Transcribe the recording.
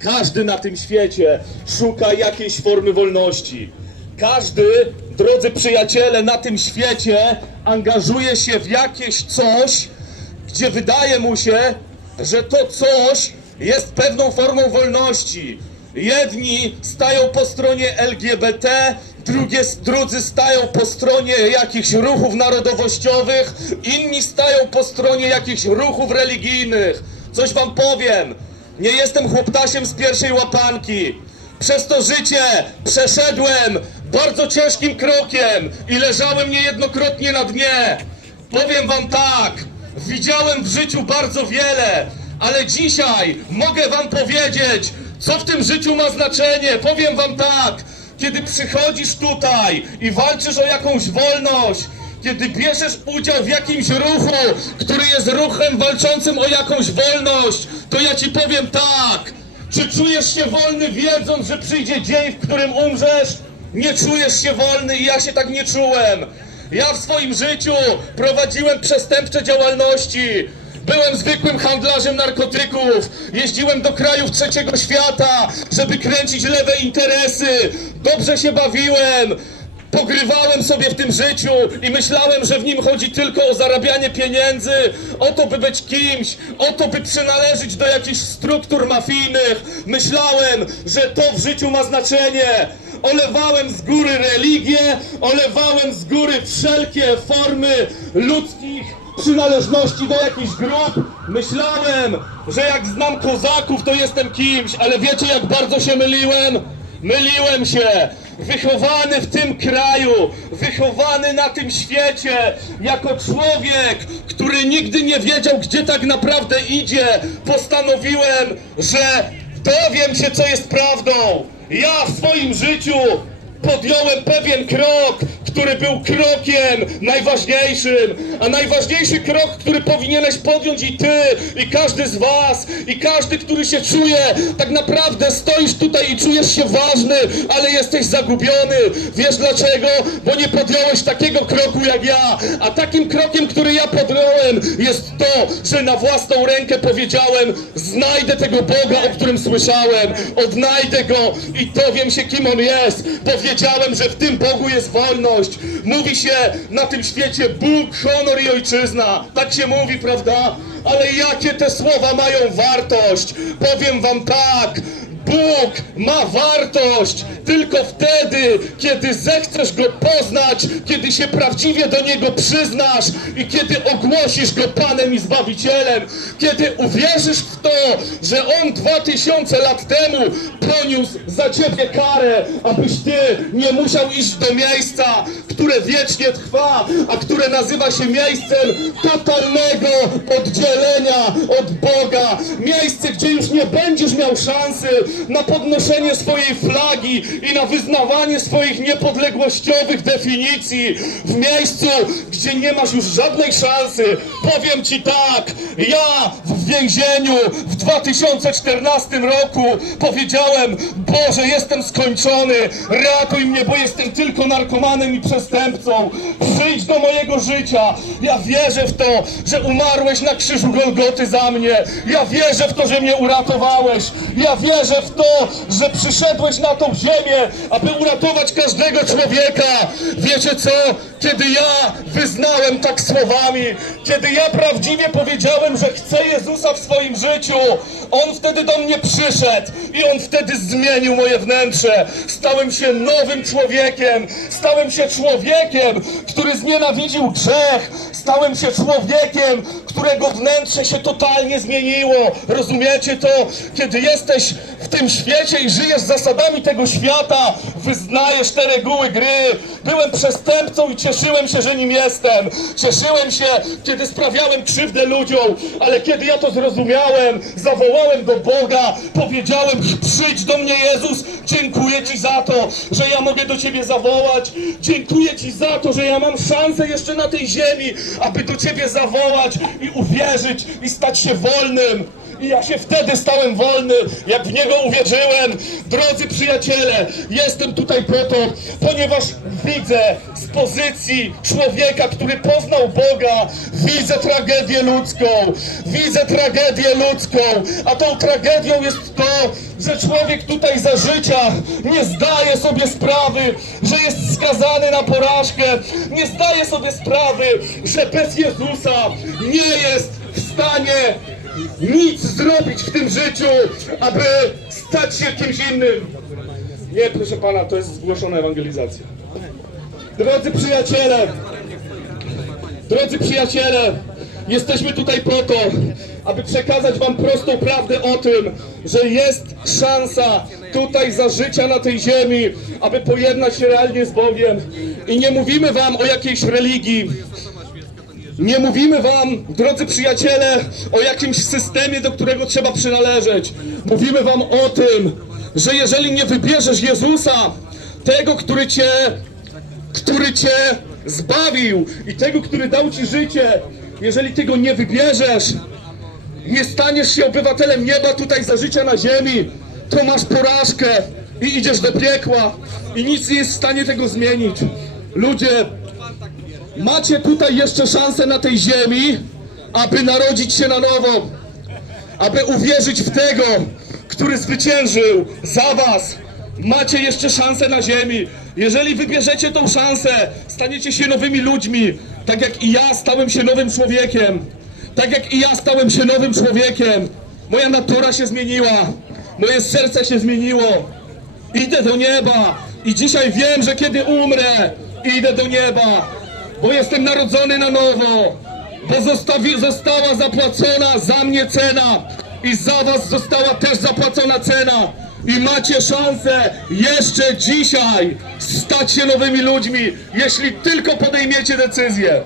Każdy na tym świecie szuka jakiejś formy wolności. Każdy, drodzy przyjaciele, na tym świecie angażuje się w jakieś coś, gdzie wydaje mu się, że to coś jest pewną formą wolności. Jedni stają po stronie LGBT, drugie, drudzy stają po stronie jakichś ruchów narodowościowych, inni stają po stronie jakichś ruchów religijnych. Coś wam powiem, nie jestem chłoptasiem z pierwszej łapanki. Przez to życie przeszedłem bardzo ciężkim krokiem i leżałem niejednokrotnie na dnie. Powiem wam tak, widziałem w życiu bardzo wiele, ale dzisiaj mogę wam powiedzieć, co w tym życiu ma znaczenie. Powiem wam tak, kiedy przychodzisz tutaj i walczysz o jakąś wolność, kiedy bierzesz udział w jakimś ruchu, który jest ruchem walczącym o jakąś wolność, to ja ci powiem tak. Czy czujesz się wolny wiedząc, że przyjdzie dzień, w którym umrzesz? Nie czujesz się wolny i ja się tak nie czułem. Ja w swoim życiu prowadziłem przestępcze działalności. Byłem zwykłym handlarzem narkotyków. Jeździłem do krajów trzeciego świata, żeby kręcić lewe interesy. Dobrze się bawiłem. Pogrywałem sobie w tym życiu i myślałem, że w nim chodzi tylko o zarabianie pieniędzy, o to, by być kimś, o to, by przynależeć do jakichś struktur mafijnych. Myślałem, że to w życiu ma znaczenie. Olewałem z góry religię, olewałem z góry wszelkie formy ludzkich przynależności do jakichś grup. Myślałem, że jak znam kozaków, to jestem kimś, ale wiecie, jak bardzo się myliłem? Myliłem się! Wychowany w tym kraju, wychowany na tym świecie, jako człowiek, który nigdy nie wiedział, gdzie tak naprawdę idzie, postanowiłem, że dowiem się, co jest prawdą. Ja w swoim życiu podjąłem pewien krok, który był krokiem najważniejszym, a najważniejszy krok, który powinieneś podjąć i ty, i każdy z was, i każdy, który się czuje, tak naprawdę stoisz tutaj i czujesz się ważny, ale jesteś zagubiony. Wiesz dlaczego? Bo nie podjąłeś takiego kroku jak ja, a takim krokiem, który ja podjąłem, jest to, że na własną rękę powiedziałem, znajdę tego Boga, o którym słyszałem, odnajdę Go i dowiem się, kim On jest. Powiedziałem, że w tym Bogu jest wolność. Mówi się na tym świecie Bóg, honor i ojczyzna. Tak się mówi, prawda? Ale jakie te słowa mają wartość? Powiem wam tak. Bóg ma wartość tylko wtedy, kiedy zechcesz Go poznać, kiedy się prawdziwie do Niego przyznasz i kiedy ogłosisz Go Panem i Zbawicielem, kiedy uwierzysz w to, że On dwa tysiące lat temu poniósł za Ciebie karę, abyś Ty nie musiał iść do miejsca, które wiecznie trwa, a które nazywa się miejscem totalnego oddzielenia od Boga. Miejsce, gdzie już nie będziesz miał szansy na podnoszenie swojej flagi i na wyznawanie swoich niepodległościowych definicji. W miejscu, gdzie nie masz już żadnej szansy. Powiem Ci tak, ja w więzieniu w 2014 roku powiedziałem, Boże, jestem skończony, ratuj mnie, bo jestem tylko narkomanem i przestępcą. Przyjdź do mojego życia. Ja wierzę w to, że umarłeś na krzyżu Golgoty za mnie. Ja wierzę w to, że mnie uratowałeś. Ja wierzę w to, że przyszedłeś na tą ziemię, aby uratować każdego człowieka. Wiecie co? Kiedy ja wyznałem tak słowami, kiedy ja prawdziwie powiedziałem, że chcę Jezusa w swoim życiu, On wtedy do mnie przyszedł i On wtedy zmienił moje wnętrze. Stałem się nowym człowiekiem. Stałem się człowiekiem, który znienawidził grzech. Stałem się człowiekiem, którego wnętrze się totalnie zmieniło. Rozumiecie to? Kiedy jesteś w tym świecie i żyjesz zasadami tego świata, wyznajesz te reguły gry. Byłem przestępcą i cieszyłem się, że nim jestem. Cieszyłem się, kiedy sprawiałem krzywdę ludziom, ale kiedy ja to zrozumiałem, zawołałem do Boga, powiedziałem, przyjdź do mnie Jezus, dziękuję Ci za że ja mogę do Ciebie zawołać. Dziękuję Ci za to, że ja mam szansę jeszcze na tej ziemi, aby do Ciebie zawołać i uwierzyć i stać się wolnym. I ja się wtedy stałem wolny, jak w Niego uwierzyłem. Drodzy przyjaciele, jestem tutaj po to, ponieważ widzę z pozycji człowieka, który poznał Boga, widzę tragedię ludzką, widzę tragedię ludzką, a tą tragedią jest to, że człowiek tutaj za życia nie zdaje sobie sprawy, że jest skazany na porażkę, nie zdaje sobie sprawy, że bez Jezusa nie jest w stanie nic zrobić w tym życiu, aby stać się kimś innym. Nie, proszę pana, to jest zgłoszona ewangelizacja. Drodzy przyjaciele, drodzy przyjaciele, jesteśmy tutaj po to, aby przekazać wam prostą prawdę o tym, że jest szansa tutaj za życia na tej ziemi, aby pojednać się realnie z Bogiem. I nie mówimy wam o jakiejś religii, nie mówimy wam, drodzy przyjaciele, o jakimś systemie, do którego trzeba przynależeć. Mówimy wam o tym, że jeżeli nie wybierzesz Jezusa, tego, który cię, który cię zbawił i tego, który dał ci życie, jeżeli ty go nie wybierzesz, nie staniesz się obywatelem nieba tutaj za życia na ziemi, to masz porażkę i idziesz do piekła i nic nie jest w stanie tego zmienić. Ludzie, Macie tutaj jeszcze szansę na tej ziemi, aby narodzić się na nowo, aby uwierzyć w tego, który zwyciężył za was. Macie jeszcze szansę na ziemi. Jeżeli wybierzecie tą szansę, staniecie się nowymi ludźmi, tak jak i ja stałem się nowym człowiekiem. Tak jak i ja stałem się nowym człowiekiem. Moja natura się zmieniła, moje serce się zmieniło. Idę do nieba i dzisiaj wiem, że kiedy umrę, idę do nieba, bo jestem narodzony na nowo, bo zostawi, została zapłacona za mnie cena i za was została też zapłacona cena. I macie szansę jeszcze dzisiaj stać się nowymi ludźmi, jeśli tylko podejmiecie decyzję.